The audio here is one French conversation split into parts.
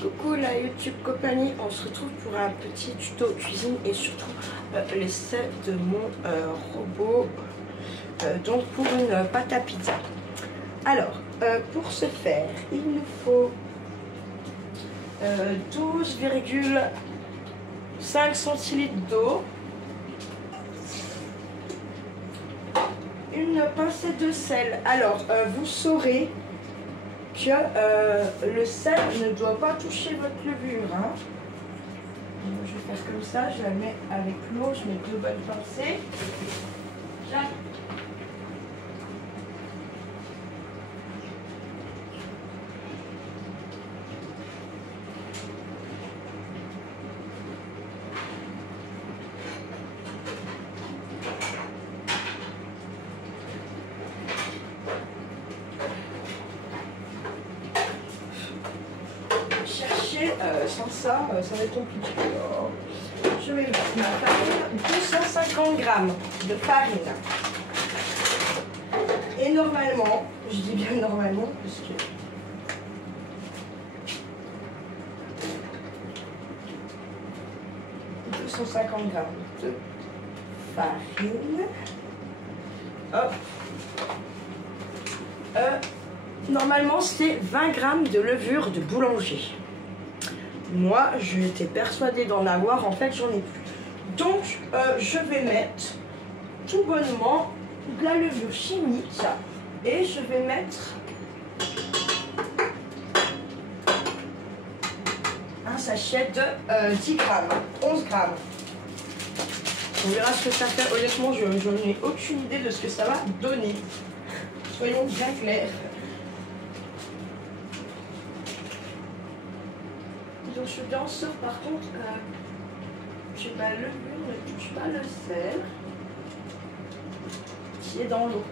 Coucou la YouTube compagnie, on se retrouve pour un petit tuto cuisine et surtout l'essai de mon robot donc pour une pâte à pizza. Alors pour ce faire il nous faut 12,5 centilitres d'eau, une pincée de sel. Alors vous saurez que le sel ne doit pas toucher votre levure. Hein. Je vais faire comme ça, je la mets avec l'eau, je mets 2 bonnes pincées. Sans ça, ça va être compliqué. Alors, je vais mettre ma farine, 250 grammes de farine. Et normalement, je dis bien normalement, parce que « 250 grammes de farine. » Hop. Normalement, c'est 20 grammes de levure de boulanger. Moi, j'étais persuadée d'en avoir, en fait, j'en ai plus. Donc, je vais mettre tout bonnement de la levure chimique et je vais mettre un sachet de 10 grammes, 11 grammes. On verra ce que ça fait. Honnêtement, je n'ai aucune idée de ce que ça va donner. Soyons bien clairs. Donc je suis bien sûre par contre que ma levure ne touche pas le sel qui est dans l'eau.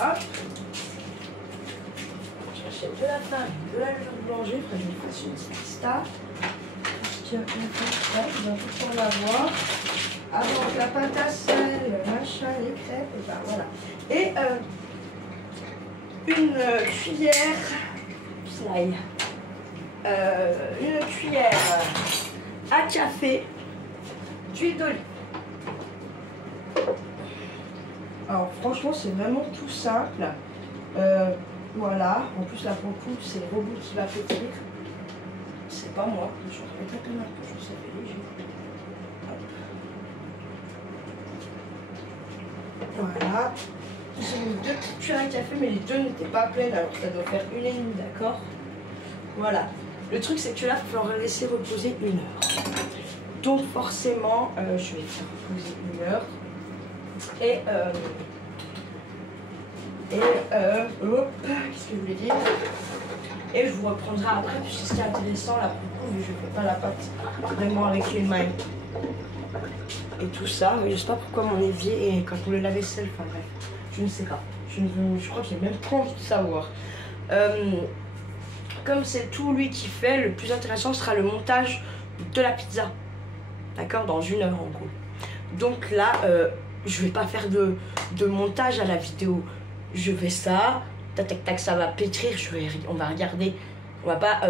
Hop. J'achète de la farine, de la levure de boulanger, après je me fasse une petite pista. Parce que la pâte, vous allez tout en avoir. Avant la pâte à sel, machin, les crêpes, et ben voilà. Et une cuillère à café d'huile d'olive. Alors franchement c'est vraiment tout simple. Voilà, en plus là pour le coup c'est le robot qui va pétrir. C'est pas moi, je vais remettre un peu un peu, je sais pas léger. Voilà. J'ai mis 2 petites cuillères à café, mais les 2 n'étaient pas pleines, alors ça doit faire 1 1/2, d'accord? Voilà. Le truc, c'est que là, il va falloir laisser reposer 1 heure. Donc, forcément, je vais faire reposer 1 heure. Hop, qu'est-ce que je voulais dire? Et je vous reprendrai après, puisque ce qui est intéressant, là, pour le coup, je ne fais pas la pâte vraiment avec les mains. Et tout ça, mais je sais pas pourquoi mon évier et quand on le lave-vaisselle, enfin bref. Je ne sais pas. Je crois que j'ai même pas envie de savoir. Comme c'est tout lui qui fait, le plus intéressant sera le montage de la pizza. D'accord? Dans 1 heure en gros. Donc là, je vais pas faire de montage à la vidéo. Je fais ça, tac tac tac, ça va pétrir. On va regarder. On va pas,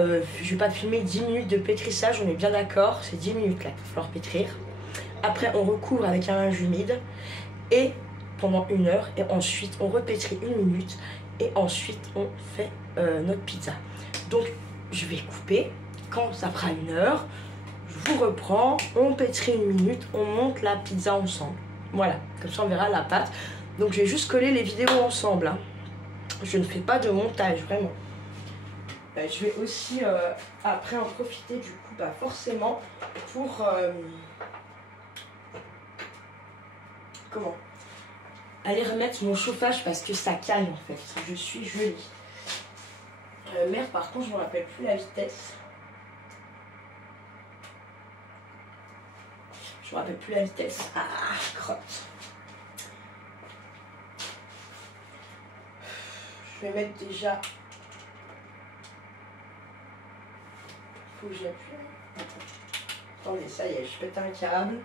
je vais pas filmer 10 minutes de pétrissage, on est bien d'accord. C'est 10 minutes là qu'il va falloir pétrir. Après, on recouvre avec un linge humide. Et pendant 1 heure et ensuite on repétrit 1 minute et ensuite on fait notre pizza. Donc je vais couper quand ça fera 1 heure, je vous reprends, on pétrit 1 minute, on monte la pizza ensemble. Voilà, comme ça on verra la pâte. Donc je vais juste coller les vidéos ensemble, hein. Je ne fais pas de montage vraiment. Je vais aussi après en profiter du coup forcément pour comment aller remettre mon chauffage parce que ça caille en fait. Je suis jolie. Merde, par contre, je ne me rappelle plus la vitesse. Je me rappelle plus la vitesse. Ah, crotte. Je vais mettre déjà. Faut que j'appuie. Attendez, ça y est, je pète un câble.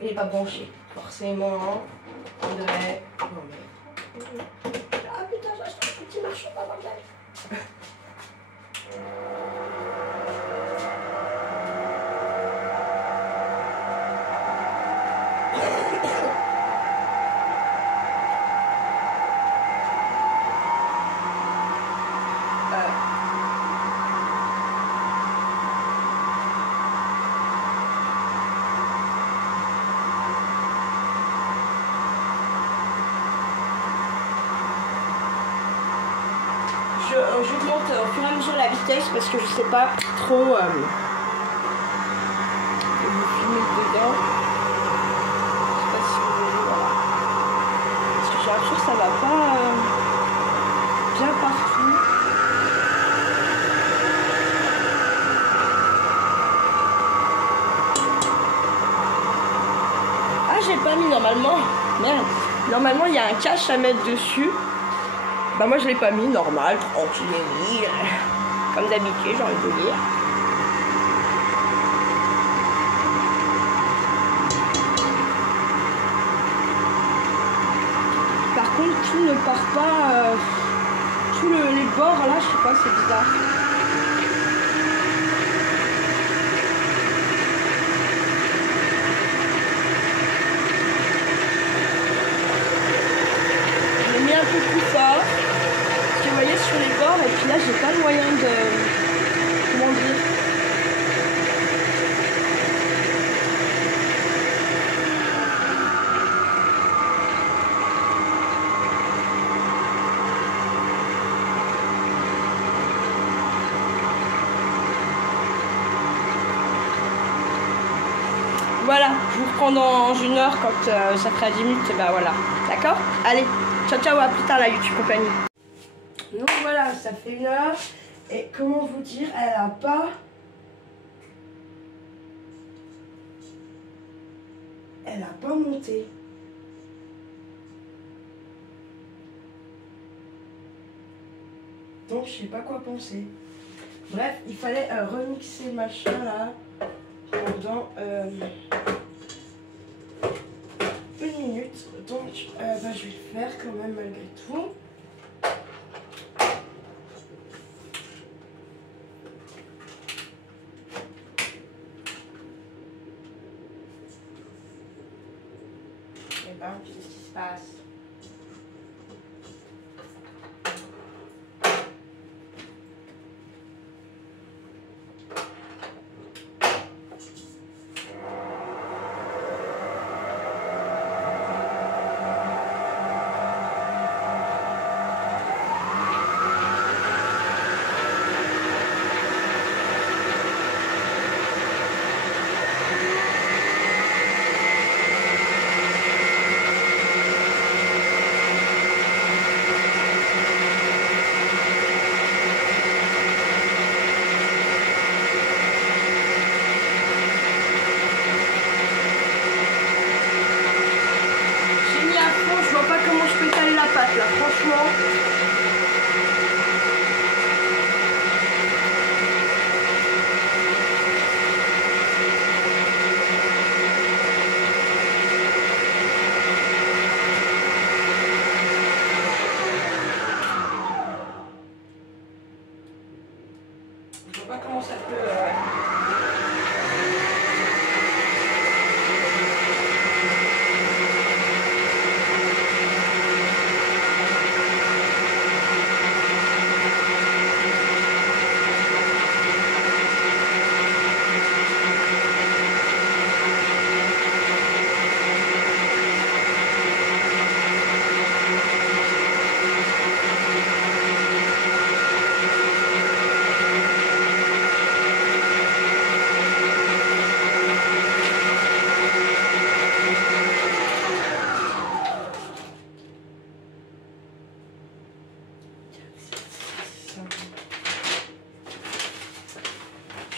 Il n'est pas branché. Forcément, on devrait. Non mais. Ah putain, j'ai acheté un marche. J'augmente au fur et à mesure la vitesse parce que je sais pas trop vous filmer dedans. Je sais pas si vous voyez, voilà. Parce que j'ai l'impression que ça va pas bien partout. Ah, j'ai pas mis normalement. Merde. Normalement il y a un cache à mettre dessus. Bah moi je l'ai pas mis, normal, tranquille, comme d'habitude, j'ai envie de dire. Par contre tout ne part pas, tous les bords là, je sais pas, c'est bizarre. Je l'ai mis un peu plus fort. Vous voyez sur les bords, et puis là j'ai pas le moyen de, comment dire, voilà, je vous reprends dans une heure quand ça fera 10 minutes, et bah voilà, d'accord? Allez, ciao ciao, à plus tard la YouTube compagnie. Donc voilà, ça fait 1 heure. Et comment vous dire, elle a pas monté. Donc je sais pas quoi penser. Bref, il fallait remixer le machin là pendant 1 minute. Donc bah, je vais le faire quand même malgré tout. Qu'est-ce qui se passe? Là, franchement. Je vois pas comment ça peut.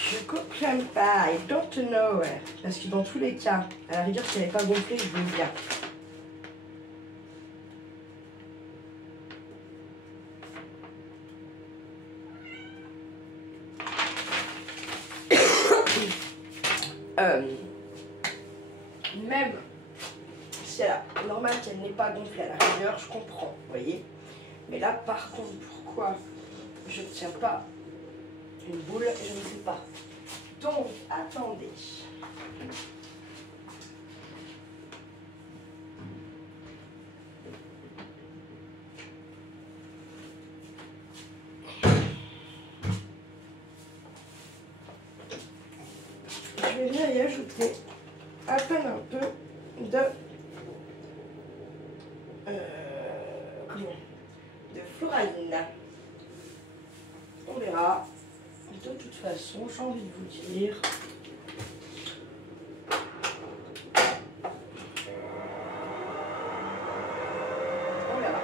Je confirme pas, I don't know. Parce que dans tous les cas, à la rigueur, si elle n'est pas gonflée, je veux bien. Même si elle a normal qu'elle n'est pas gonflée à la rigueur, je comprends, vous voyez. Mais là, par contre, pourquoi? pourquoi je ne tiens pas une boule, je ne sais pas. Donc, attendez. Je vais venir y ajouter à peine un peu de floraline. On verra. De toute façon, j'ai envie de vous dire. On verra.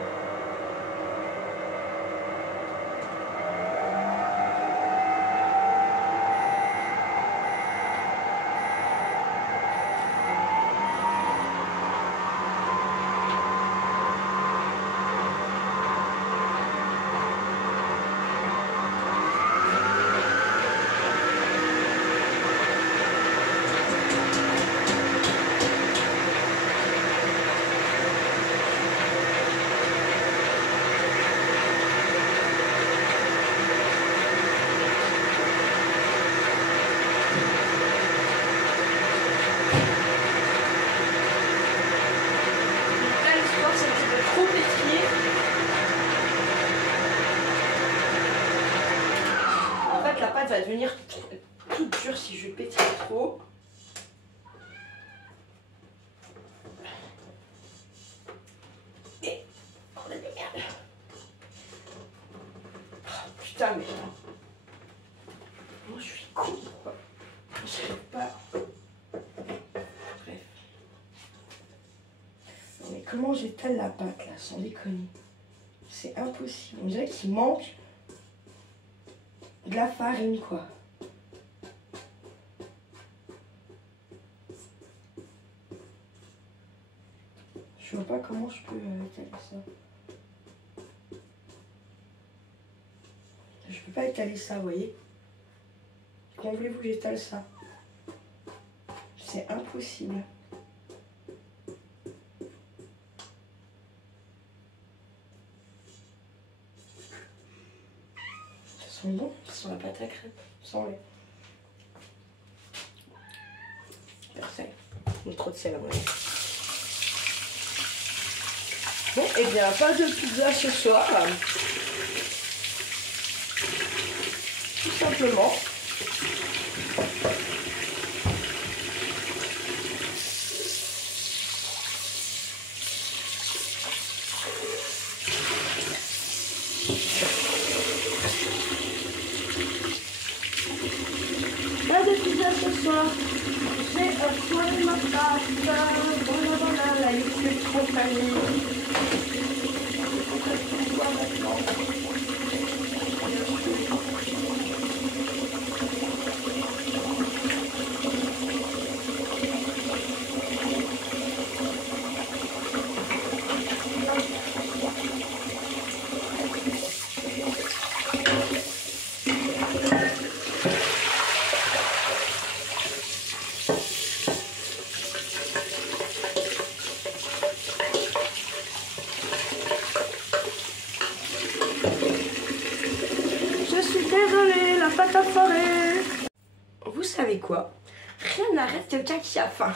La pâte va devenir toute dure si je pétille trop. Et oh la merde. Oh, putain mais moi je suis con quoi. Je sais pas. Bref. Non, mais comment j'étale la pâte là sans déconner? C'est impossible. On dirait qu'il manque de la farine quoi. Je vois pas comment je peux étaler ça. Je peux pas étaler ça, vous voyez. Comment voulez-vous que j'étale ça? C'est impossible. Ça sent bon, ça sent la pâte à crème, sans lait. Sel. Trop de sel à mon avis. Bon, et bien pas de pizza ce soir. Tout simplement. Pas de pizza ce soir. J'ai un soirée ma pâte. Voilà, la YouTube compagnie. Désolée, la pâte a foiré. Vous savez quoi? Rien n'arrête quelqu'un qui a faim.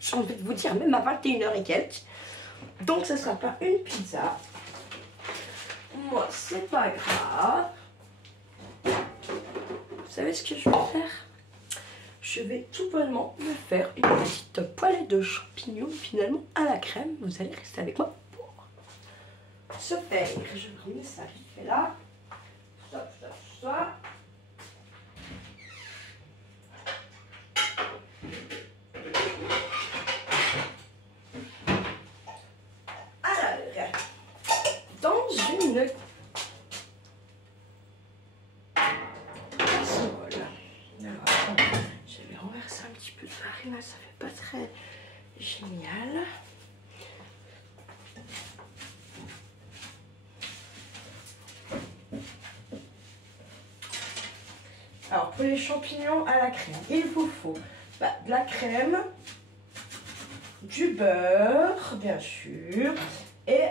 J'ai envie de vous dire, même à 21h et quelques. Donc ce sera pas une pizza. Moi, c'est pas grave. Vous savez ce que je vais faire? Je vais tout bonnement me faire une petite poêlée de champignons finalement à la crème. Vous allez rester avec moi pour ce faire. Je vais remettre ça vite fait là. Stop, stop, stop. Alors, dans une casserole. Alors, je vais renverser un petit peu de farine, là, ça fait pas très génial. Alors, pour les champignons à la crème, il vous faut de la crème, du beurre, bien sûr, et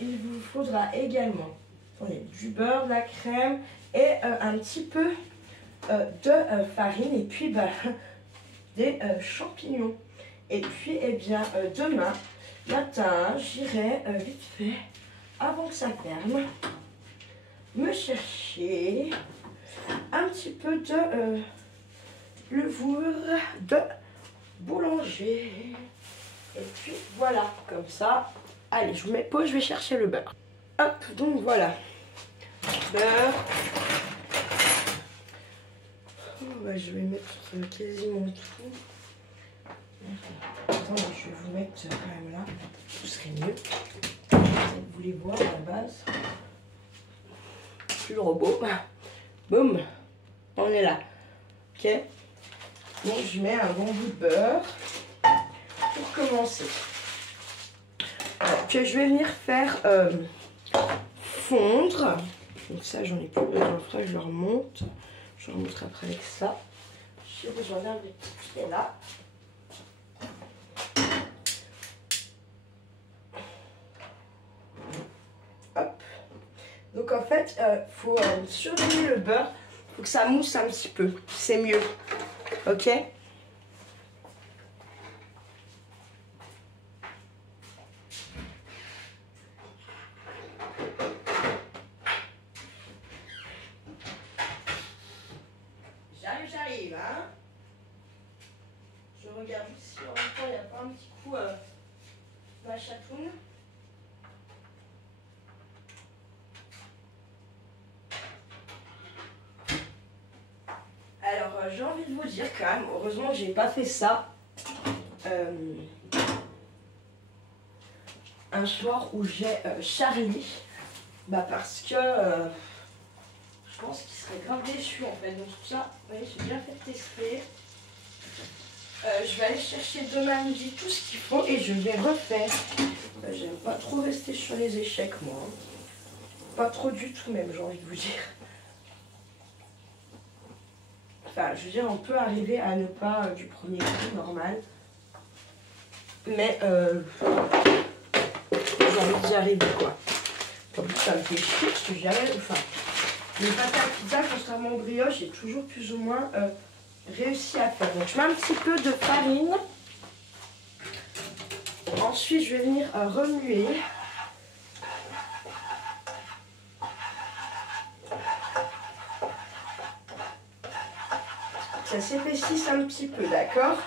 il vous faudra également Attendez, du beurre, de la crème et un petit peu de farine et puis bah, des champignons. Et puis, eh bien, demain matin, j'irai vite fait, avant que ça ferme, me chercher un petit peu de levure de boulanger. Et puis, voilà, comme ça. Allez, je vous mets pause, je vais chercher le beurre. Hop, donc voilà. Beurre. Oh, bah, je vais mettre quasiment tout. Attends, je vais vous mettre quand même là. Ce serait mieux. Vous les voir à la base. Plus le robot. Boum. On est là. Ok. Donc je mets un bon bout de beurre pour commencer. Que je vais venir faire fondre. Donc ça, j'en ai plus besoin. Je le remonte. Je remonterai après avec ça. J'ai besoin d'un petit pied là. Hop. Donc en fait, faut surveiller le beurre. Faut que ça mousse un petit peu. C'est mieux. Ok? J'arrive, hein? Je regarde juste si en même temps il n'y a pas un petit coup ma chatoune. Alors j'ai envie de vous dire quand même, heureusement que j'ai pas fait ça un soir où j'ai Charlie, bah parce que je pense qu'il serait grave déçu en fait. Donc tout ça, vous voyez, j'ai bien fait tester. Je vais aller chercher demain midi tout ce qu'il faut et je vais refaire. J'aime pas trop rester sur les échecs moi. Pas trop du tout même, j'ai envie de vous dire. Enfin, je veux dire, on peut arriver à ne pas du premier coup, normal. Mais j'ai envie d'y arriver quoi. En plus, ça me fait chier parce que j'avais. Enfin, les pâtes à pizza, contrairement au brioche, j'ai toujours plus ou moins réussi à faire. Donc, je mets un petit peu de farine. Ensuite, je vais venir remuer. Ça s'épaississe un petit peu, d'accord?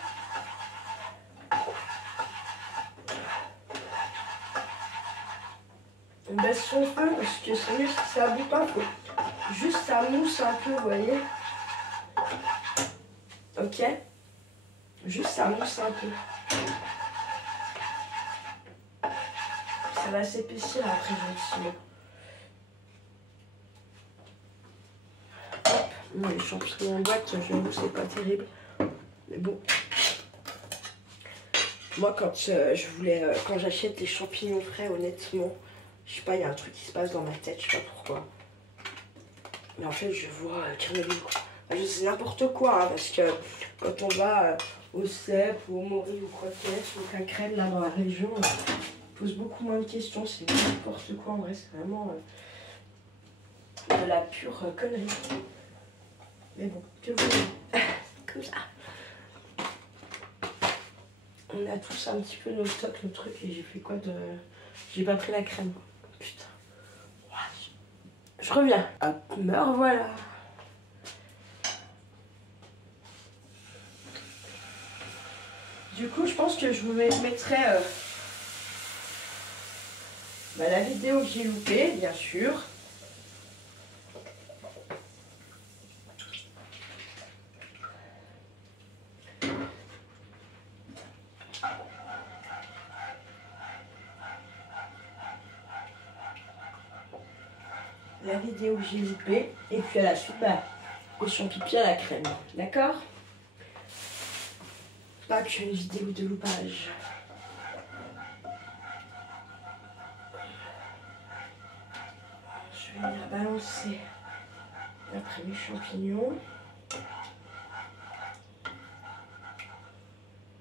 On baisse son feu parce que c'est mieux si ça bout pas. Faut juste ça mousse un peu, vous voyez? Ok? Juste ça mousse un peu. Ça va s'épaissir après gentiment. Hop, les champignons en boîte, j'avoue c'est pas terrible. Mais bon. Moi quand quand j'achète des champignons frais, honnêtement, je sais pas, il y a un truc qui se passe dans ma tête, je sais pas pourquoi. Mais en fait je vois Tchernobyl quoi. Enfin, c'est n'importe quoi, hein, parce que quand on va au CEP ou au Mori ou quoi que ce soit, ou qu'un crème là dans la région, on pose beaucoup moins de questions, c'est n'importe quoi en vrai, c'est vraiment de la pure connerie. Mais bon, que vous comme ça. On a tous un petit peu nos stocks, nos trucs, et j'ai fait quoi de... J'ai pas pris la crème. Putain. Je reviens. Hop, me revoilà. Du coup, je pense que je vous mettrai la vidéo que j'ai loupée, bien sûr. La vidéo que j'ai loupée. Et puis à la suite, bah, les champignons à la crème. D'accord? Pas qu'une vidéo de loupage. Je vais venir balancer après mes champignons.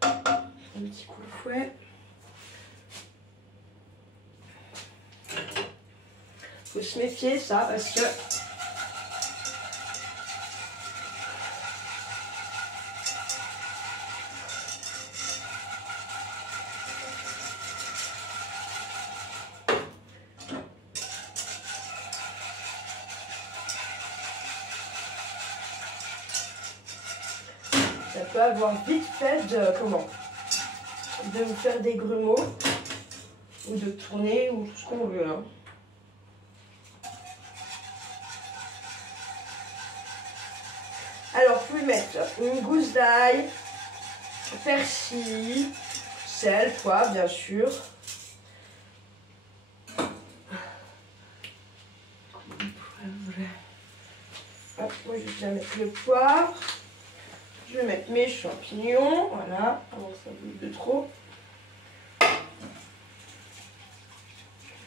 Un petit coup de fouet. faut se méfier ça parce que ça peut avoir vite fait de vous faire des grumeaux ou de tourner ou tout ce qu'on veut. Hein. Alors, vous pouvez mettre une gousse d'ail, persil, sel, poivre, bien sûr. Hop, moi, je vais déjà mettre le poivre. Je vais mettre mes champignons, voilà, avant que ça bouge de trop.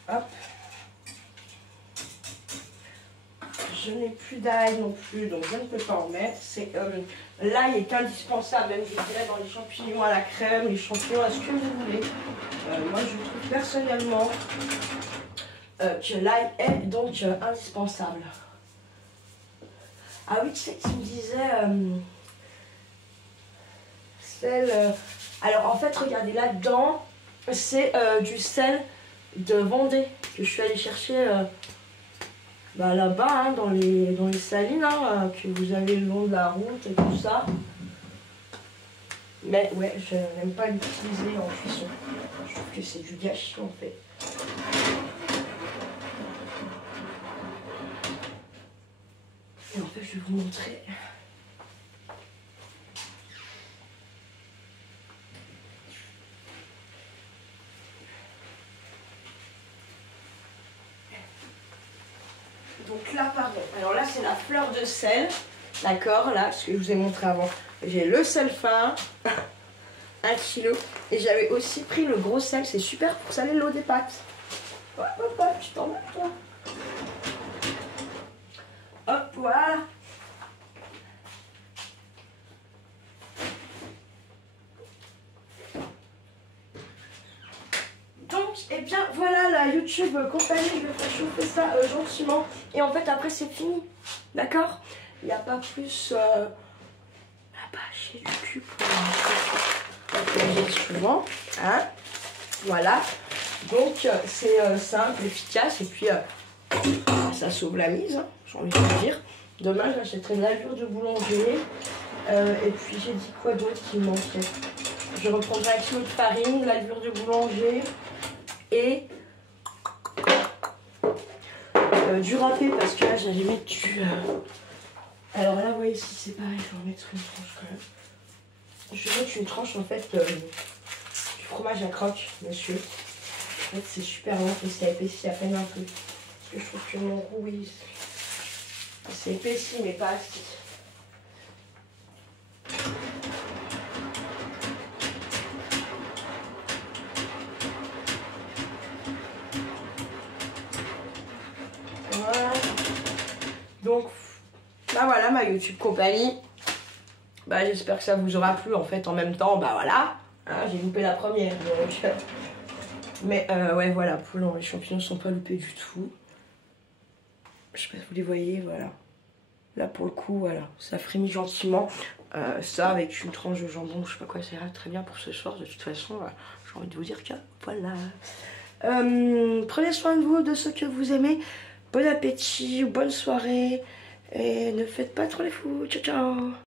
Hop. Je n'ai plus d'ail non plus, donc je ne peux pas en mettre. L'ail est indispensable, même je dirais dans les champignons à la crème, les champignons à ce que vous voulez. Moi, je trouve personnellement que l'ail est donc indispensable. Ah oui, tu sais, tu me disais alors en fait, regardez là-dedans, c'est du sel de Vendée que je suis allée chercher là-bas, hein, dans les salines que vous avez le long de la route et tout ça. Mais ouais, je n'aime pas l'utiliser en cuisson. Je trouve que c'est du gâchis en fait. Et en fait, je vais vous montrer. Donc là, pardon. Alors là, c'est la fleur de sel. D'accord, là, ce que je vous ai montré avant. J'ai le sel fin, 1 kg. Et j'avais aussi pris le gros sel. C'est super pour saler l'eau des pâtes. Hop, hop, hop, tu t'en vas, toi. Hop, voilà. Donc, et bien voilà la YouTube compagnie, je vais faire chauffer ça gentiment. Et en fait, après, c'est fini. D'accord? Il n'y a pas plus à bâcher du cul pour la souvent. Hein? Voilà. Donc, c'est simple, efficace. Et puis, ça sauve la mise, hein, j'ai envie de vous dire. Demain, j'achèterai une levure de boulanger. Et puis, j'ai dit quoi d'autre qui me manquait? Je reprendrai 1 kg de farine, la levure de boulanger. Et du râpé parce que là j'allais mettre du alors là vous voyez ici c'est pareil, je vais en mettre une tranche quand même. Je vais mettre une tranche en fait du fromage à croque, monsieur. En fait c'est super long et c'est épaissi à peine un peu parce que je trouve que mon roux oui, c'est épaissi mais pas assez. Voilà. Donc, bah voilà ma YouTube compagnie. Bah j'espère que ça vous aura plu en fait en même temps. Bah voilà, hein, j'ai loupé la première. Donc... Mais ouais voilà, pour les champignons sont pas loupés du tout. Je sais pas si vous les voyez, voilà. Là pour le coup, voilà, ça frémit gentiment. Ça avec une tranche de jambon, je sais pas quoi, ça ira très bien pour ce soir. De toute façon, j'ai envie de vous dire que voilà. Prenez soin de vous, de ceux que vous aimez. Bon appétit, bonne soirée. Et ne faites pas trop les fous. Ciao, ciao.